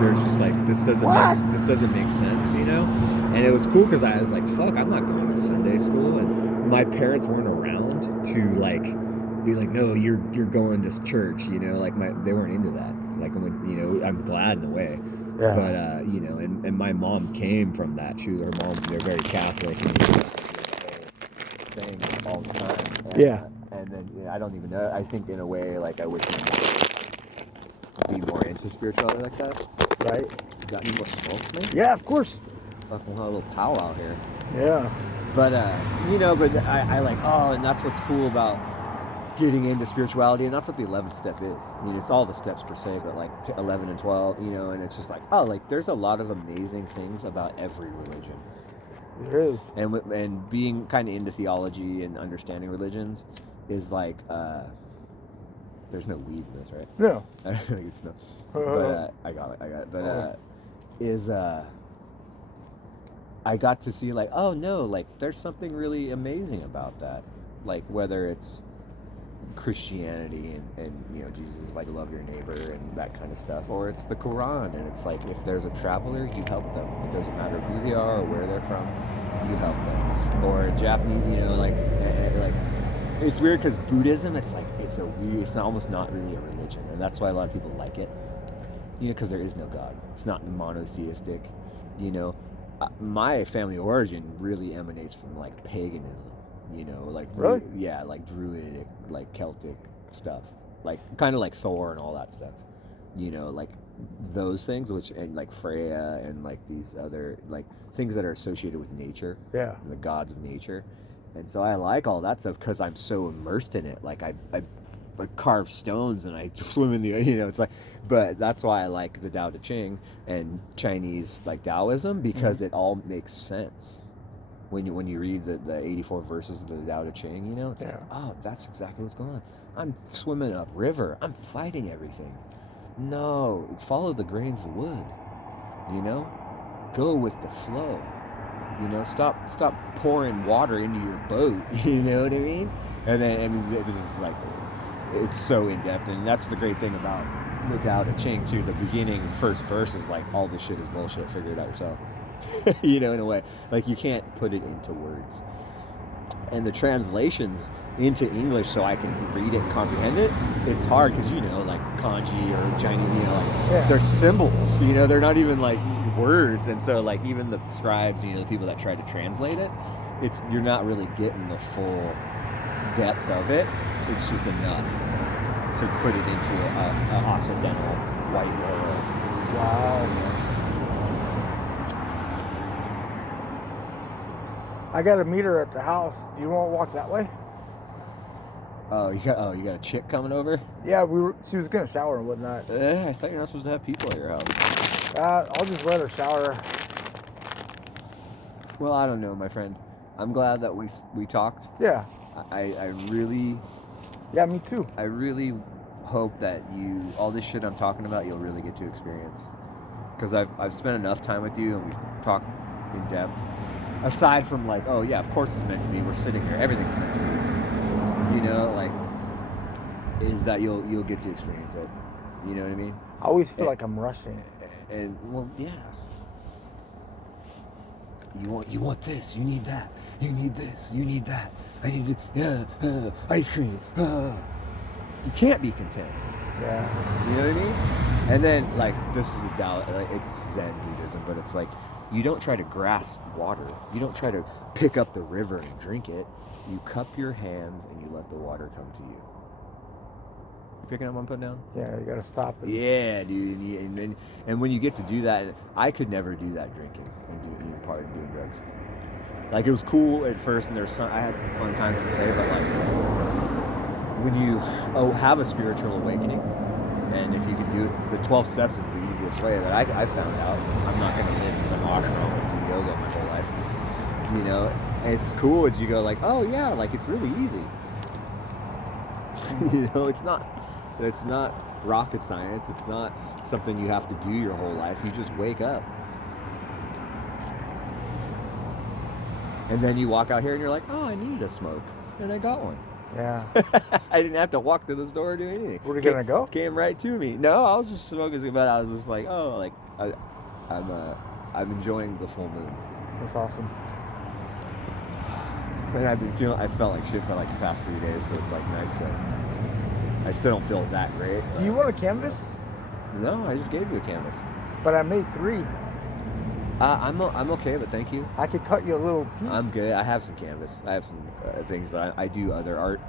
there's just like this doesn't make sense, you know. And it was cool because I was like, fuck, I'm not going to Sunday school, and my parents weren't around to like be like, no, you're going to church, you know. Like they weren't into that. Like when, you know, I'm glad in a way. Yeah. But you know, and my mom came from that. Her mom, they're very Catholic, and thing all the time. And, Yeah. And then you know, I don't even know. I think in a way, like I wish I'd be more into spirituality like that. Right. You got any more smokes, man? Yeah, of course. Fucking have a little powwow here. Yeah. But you know, but I like, oh, and that's what's cool about getting into spirituality, and that's what the 11th step is. I mean, it's all the steps per se, but like 11 and 12, you know, and it's just like, oh, like there's a lot of amazing things about every religion. There is. And being kind of into theology and understanding religions is like, there's no weed in this, right? No. I think it's no. But I got it. But I got to see like, oh no, like there's something really amazing about that. Like whether it's Christianity and you know, Jesus is like love your neighbor and that kind of stuff, or it's the Quran and it's like if there's a traveler, you help them. It doesn't matter who they are or where they're from, you help them. Or Japanese, you know, like it's weird because Buddhism, it's like it's almost not really a religion, and that's why a lot of people like it. You know, because there is no God. It's not monotheistic. You know, my family origin really emanates from like paganism. You know, like really? Yeah, like Druidic, like Celtic stuff, like kind of like Thor and all that stuff. You know, like those things, and like Freya and like these other like things that are associated with nature. Yeah, the gods of nature, and so I like all that stuff because I'm so immersed in it. Like I carve stones and I swim in the, you know, it's like, but that's why I like the Tao Te Ching and Chinese like Taoism, because it all makes sense. When you read the 84 verses of the Tao Te Ching, you know, it's like, oh, that's exactly what's going on. I'm swimming up river. I'm fighting everything. No, follow the grains of wood. You know, go with the flow. You know, stop pouring water into your boat. You know what I mean? And then I mean, this is like, it's so in depth, and that's the great thing about the Tao Te Ching too. The beginning first verse is like, all this shit is bullshit. Figure it out yourself. You know, in a way, like you can't put it into words, and the translations into English so I can read it and comprehend it, it's hard because, you know, like kanji or Chinese, you know, like they're symbols, you know, they're not even like words, and so like even the scribes, you know, the people that try to translate it, you're not really getting the full depth of it. It's just enough to put it into a occidental white world. Wow. You know? I got a meter at the house. Do you want to walk that way? Oh, you got a chick coming over? Yeah, she was gonna shower and whatnot. I thought you're not supposed to have people at your house. I'll just let her shower. Well, I don't know, my friend. I'm glad that we talked. Yeah. I really. Yeah, me too. I really hope that all this shit I'm talking about, you'll really get to experience. Because I've spent enough time with you and we've talked in depth. Aside from like, oh yeah, of course it's meant to be. We're sitting here. Everything's meant to be. You know, like, is that you'll get to experience it. You know what I mean? I always feel like I'm rushing. And well, yeah. You want this. You need that. You need this. You need that. I need ice cream. You can't be content. Yeah. You know what I mean? And then like this is it's Zen Buddhism, but it's like, you don't try to grasp water. You don't try to pick up the river and drink it. You cup your hands and you let the water come to you. You picking up what I'm putting down? Yeah, you gotta stop it. Yeah, dude. And when you get to do that, I could never do that drinking and doing drugs. Like, it was cool at first, and I had some fun times to say, but like, when you have a spiritual awakening, and if you can do it, the 12 steps is the easiest way that I found out. I'm not going to live in some ashram and do yoga my whole life. You know, it's cool as you go like, oh yeah, like it's really easy. You know, it's not rocket science. It's not something you have to do your whole life. You just wake up. And then you walk out here and you're like, oh, I need a smoke. And I got one. Yeah. I didn't have to walk to the store or do anything. Where are you gonna go? Came right to me. No, I was just smoking, but I was just like, oh, like I'm enjoying the full moon. That's awesome. And I've been feeling, I felt like shit for like the past 3 days, so it's like nice. I still don't feel that great. Do you want a canvas? No, I just gave you a canvas. But I made 3. I'm okay, but thank you. I could cut you a little piece. I'm good. I have some canvas. I have some things, but I do other art.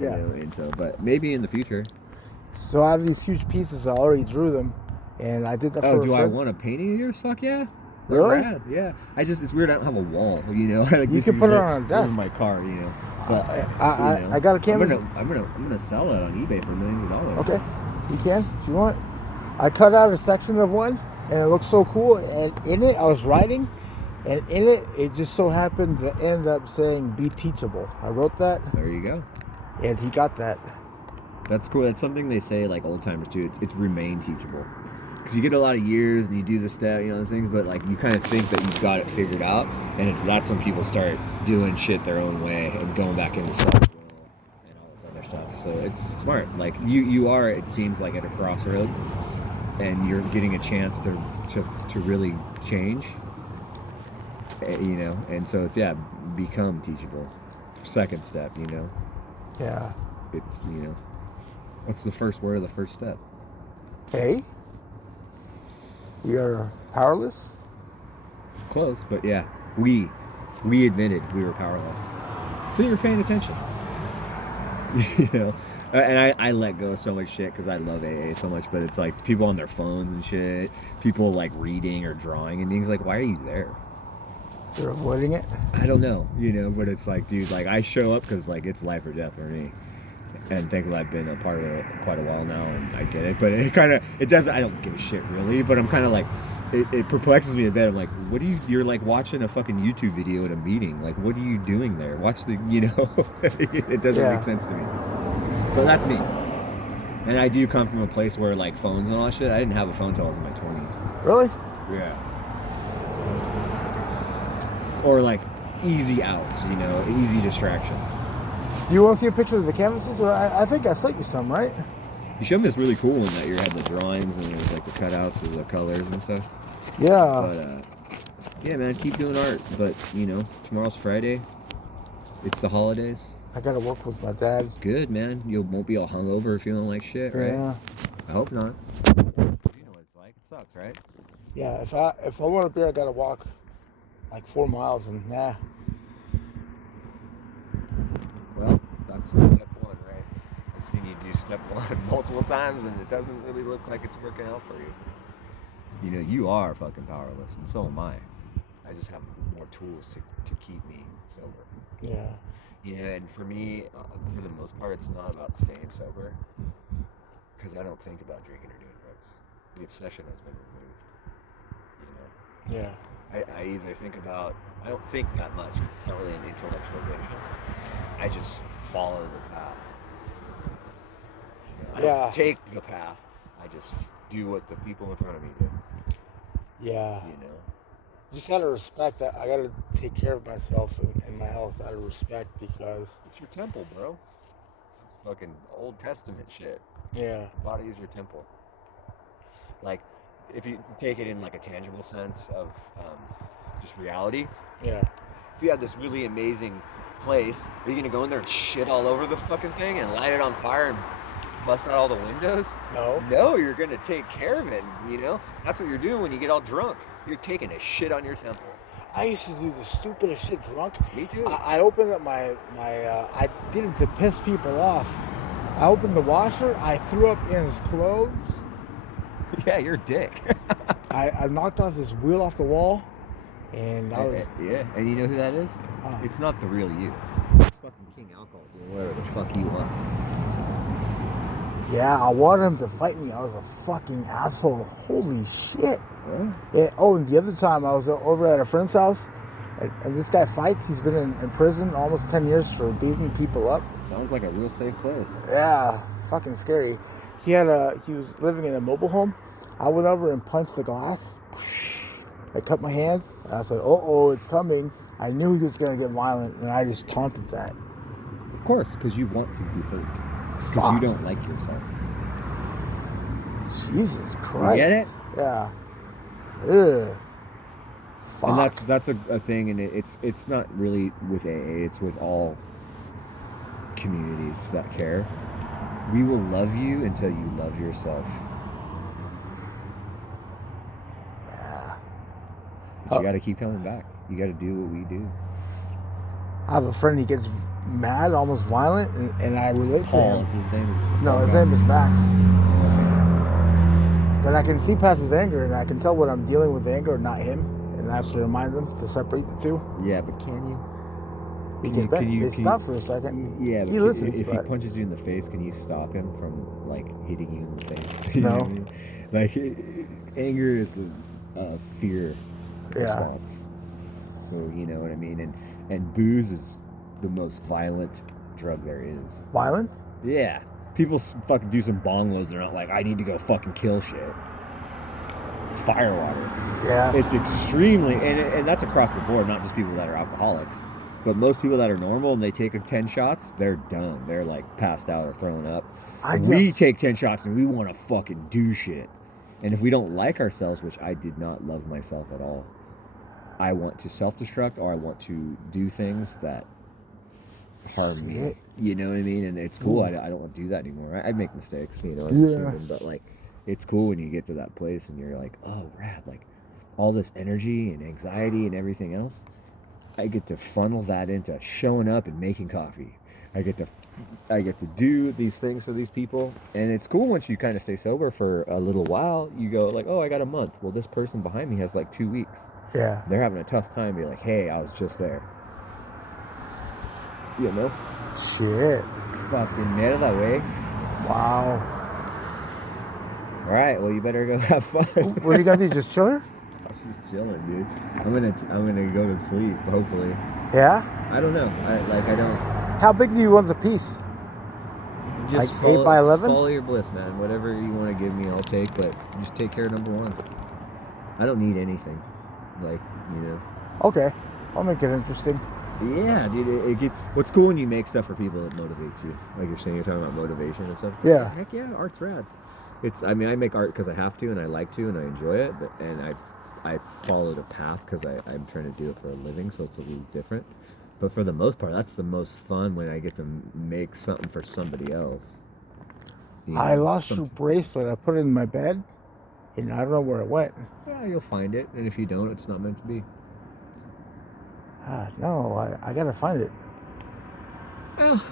Yeah. And so, but maybe in the future. So I have these huge pieces. I already drew them, and I did that for Oh, a do I friend. want a painting of yours? Fuck yeah. They're Really? rad, yeah. It's weird. I don't have a wall. Like You can put it on a This is desk. my car. But, I got a canvas. I'm gonna sell it on eBay for millions of dollars. Okay, you can if you want. I cut out a section of one, and it looks so cool. And in it, I was writing, and in it, it just so happened to end up saying "Be teachable." I wrote that, There you go. and he got that. That's cool. That's something they say, like old timers too. It's remain teachable. Because you get a lot of years and you do the stuff, those things, but like you kind of think that you've got it figured out, and that's when people start doing shit their own way and going back into self-will and all this other stuff. So it's smart. Like you are, it seems like, at a crossroad, and you're getting a chance to really change. And so it's become teachable. Second step, Yeah. it's what's the first word of the first step? Hey, we are powerless. Close, but yeah, we admitted we were powerless. So you're paying attention, And I let go of so much shit because I love AA so much, but it's like people on their phones and shit, people like reading or drawing and things. Like, why are you there? You're avoiding it. I don't know, but it's like, dude, like I show up because like it's life or death for me. And thankfully I've been a part of it quite a while now, and I get it. But it doesn't, I don't give a shit really, but I'm kind of like, it perplexes me a bit. I'm like, you're like watching a fucking YouTube video at a meeting. Like, what are you doing there? Watch the, it doesn't make sense to me. But that's me. And I do come from a place where like phones and all that shit, I didn't have a phone until I was in my 20s. Really? Yeah. Or like easy outs, easy distractions. Do you want to see a picture of the canvases? Or I think I sent you some, right? You showed me this really cool one that you had the drawings and it was like the cutouts of the colors and stuff. Yeah. But yeah, man, keep doing art. But tomorrow's Friday. It's the holidays. I gotta work with my dad. Good, man. You won't be all hungover feeling like shit, right? Yeah. I hope not. You know what it's like. It sucks, right? Yeah. If I want a beer, I gotta walk like 4 miles, and Well, that's step one, right? I've seen you do step one multiple times, and it doesn't really look like it's working out for you. You are fucking powerless, and so am I. I just have more tools to keep me sober. Yeah. And for me, for the most part, it's not about staying sober, because I don't think about drinking or doing drugs. The obsession has been removed. Yeah. I either think about, I don't think that much, because it's not really an intellectualization. I just follow the path. I don't take the path. I just do what the people in front of me do. Yeah. Just out of respect, I gotta take care of myself and my health out of respect, because It's your temple, bro. It's fucking Old Testament shit. yeah. Your body is your temple. Like, if you take it in like a tangible sense of just reality, Yeah. if you have this really amazing place, are you gonna go in there and shit all over the fucking thing and light it on fire and bust out all the windows? No, you're gonna take care of it. That's what you're doing when you get all drunk. You're taking a shit on your temple. I used to do the stupidest shit drunk. Me too. I opened up my I did it to piss people off. I opened the washer. I threw up in his clothes. Yeah, you're a dick. I knocked off this wheel off the wall, and I was Yeah, and you know who that is? Oh. It's not the real you. It's fucking King Alcohol doing whatever the fuck he wants. Yeah, I wanted him to fight me. I was a fucking asshole. Holy shit. Huh? Yeah. Oh, and the other time I was over at a friend's house, and this guy fights. He's been in prison almost 10 years for beating people up. Sounds like a real safe place. Yeah, fucking scary. He was living in a mobile home. I went over and punched the glass. I cut my hand, and I said, "Oh, it's coming." I knew he was gonna get violent, and I just taunted that. Of course, because you want to be hurt. Because Fuck. you don't like yourself. Jesus Christ. You get it? Yeah. Ugh. Fuck. And that's a thing, and it's not really with AA. It's with all communities that care. We will love you until you love yourself. Yeah. But you got to keep coming back. You got to do what we do. I have a friend, he gets mad, almost violent, and I relate to Paul him. is his name. Is his No, his name is Max. But I can see past his anger, and I can tell when I'm dealing with anger, not him. And I have to remind them to separate the two. Yeah, but can you? He Can can you- stop for a second. Yeah, He but listens, if but he punches you in the face, can you stop him from like hitting you in the face? No. What I mean? Like anger is a fear Yeah. response. So you know what I mean, and booze is the most violent drug there is. violent? Yeah, people fucking do some bong loads. They're not like, I need to go fucking kill shit. It's firewater. Yeah. It's extremely, and that's across the board, not just people that are alcoholics. But most people that are normal and they take 10 shots, they're done. They're like passed out or throwing up. We take 10 shots and we want to fucking do shit. And if we don't like ourselves, which I did not love myself at all, I want to self-destruct or I want to do things that harm me. Shit. You know what I mean? And it's cool. I don't want to do that anymore. I make mistakes, you know, as a human, but like, it's cool when you get to that place and you're like, oh, rad, like all this energy and anxiety and everything else. I get to funnel that into showing up and making coffee. I get to do these things for these people, and it's cool once you kind of stay sober for a little while. You go like, oh, I got a month. Well, this person behind me has like 2 weeks. Yeah. They're having a tough time. Be like, hey, I was just there. You know? Shit. Fucking mierda, way. Wow. All right. Well, you better go have fun. What are you gonna do? Just chill? I'm just chilling, dude. I'm gonna go to sleep. Hopefully. Yeah. I don't know. I don't. How big do you want the piece? Just Like 8 by 11? Follow your bliss, man. Whatever you want to give me, I'll take. But just take care of number one. I don't need anything. Like, you know. Okay. I'll make it interesting. Yeah, dude. It gets. What's cool when you make stuff for people that motivates you. Like you're saying, you're talking about motivation and stuff. It's Yeah. Like, heck yeah, art's rad. I mean, I make art because I have to and I like to and I enjoy it. And I followed a path because I'm trying to do it for a living, so it's a little different. But for the most part, that's the most fun when I get to make something for somebody else. You know, I lost your bracelet. I put it in my bed, and I don't know where it went. Yeah, you'll find it, and if you don't, it's not meant to be. No, I gotta find it. Oh.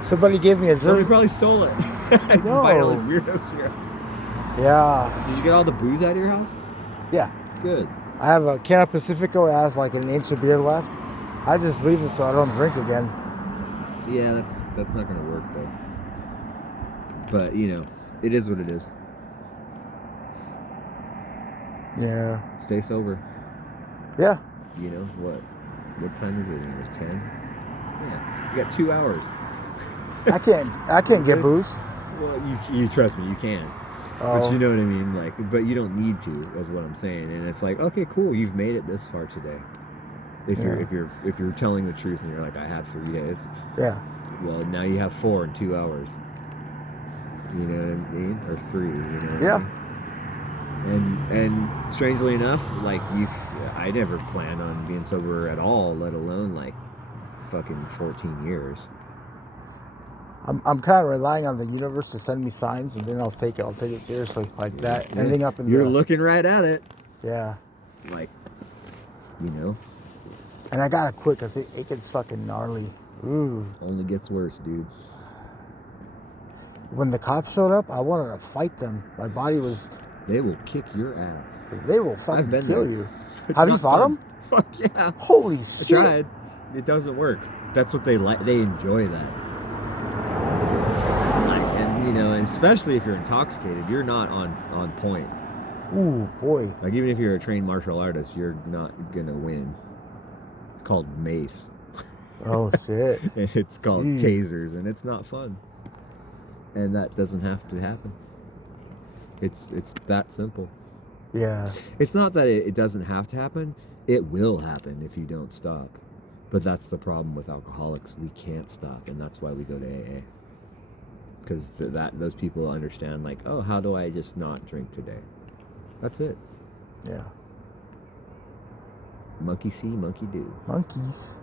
Somebody gave me a Somebody jersey. probably stole it. No. Invite all these weirdos here. Yeah. Did you get all the booze out of your house? Yeah. Good. I have a can of Pacifico. It has like an inch of beer left. I just leave it so I don't drink again. Yeah, that's not gonna work though. But you know, it is what it is. Yeah. Stay sober. Yeah. You know what time is it? It's 10. Yeah, you got 2 hours. I can't get booze. Well, you trust me, you can. But you know what I mean, like, but you don't need to, is what I'm saying. And it's like, okay, cool, you've made it this far today. If you're telling the truth and you're like, I have 3 days. Yeah. Well, now you have 4 in 2 hours. You know what I mean? Or 3. You know what Yeah. I mean? And strangely enough, like I never planned on being sober at all, let alone like fucking 14 years. I'm kind of relying on the universe to send me signs, and then I'll take it seriously, like that. Yeah. Ending up in You're the, looking right at it. Yeah. Like, you know. And I gotta quit because it gets fucking gnarly. Ooh. Only gets worse, dude. When the cops showed up, I wanted to fight them. My body was. They will kick your ass. They will I've fucking been kill there. you. It's Have you not fought fun. them? Fuck yeah. Holy I shit. tried. It doesn't work. That's what they like. They enjoy that. Like, and you know, and especially if you're intoxicated, you're not on point. Ooh, boy. Like even if you're a trained martial artist, you're not gonna win. It's called mace. Oh shit. And it's called tasers, and it's not fun. And that doesn't have to happen. It's that simple. Yeah. It's not that it doesn't have to happen. It will happen if you don't stop. But that's the problem with alcoholics. We can't stop, and that's why we go to AA. Because those people understand, like, oh, how do I just not drink today? That's it. Yeah. Monkey see, monkey do. Monkeys.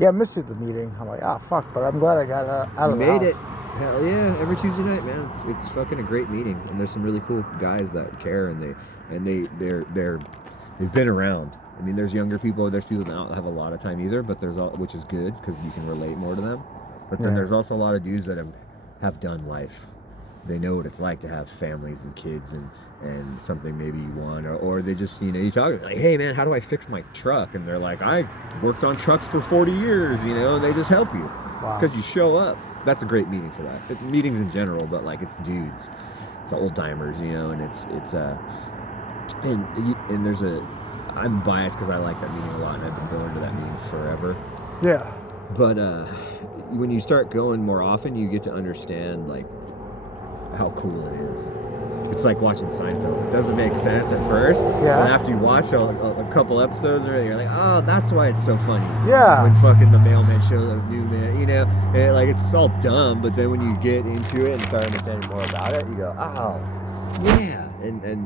Yeah, I missed the meeting. I'm like, fuck, but I'm glad I got out of the house. Made it. Hell yeah, every Tuesday night, man. It's fucking a great meeting, and there's some really cool guys that care, and they've been around. I mean, there's younger people, there's people that don't have a lot of time either, but which is good because you can relate more to them. But then there's also a lot of dudes that have done life. They know what it's like to have families and kids and something maybe you want, or they just, you talk like, hey man, how do I fix my truck? And they're like, I worked on trucks for 40 years, and they just help you. Wow. It's because you show up. That's a great meeting for that. Meetings in general, but like it's dudes, it's old timers, and it's and there's I'm biased because I like that meeting a lot, and I've been going to that meeting forever. Yeah. But when you start going more often, you get to understand like how cool it is. It's like watching Seinfeld. It doesn't make sense at first, Yeah. but after you watch a couple episodes or you're like, oh, that's why it's so funny. Yeah. When fucking the mailman shows up, new man, and like it's all dumb, but then when you get into it and start understanding more about it, you go, oh, yeah, and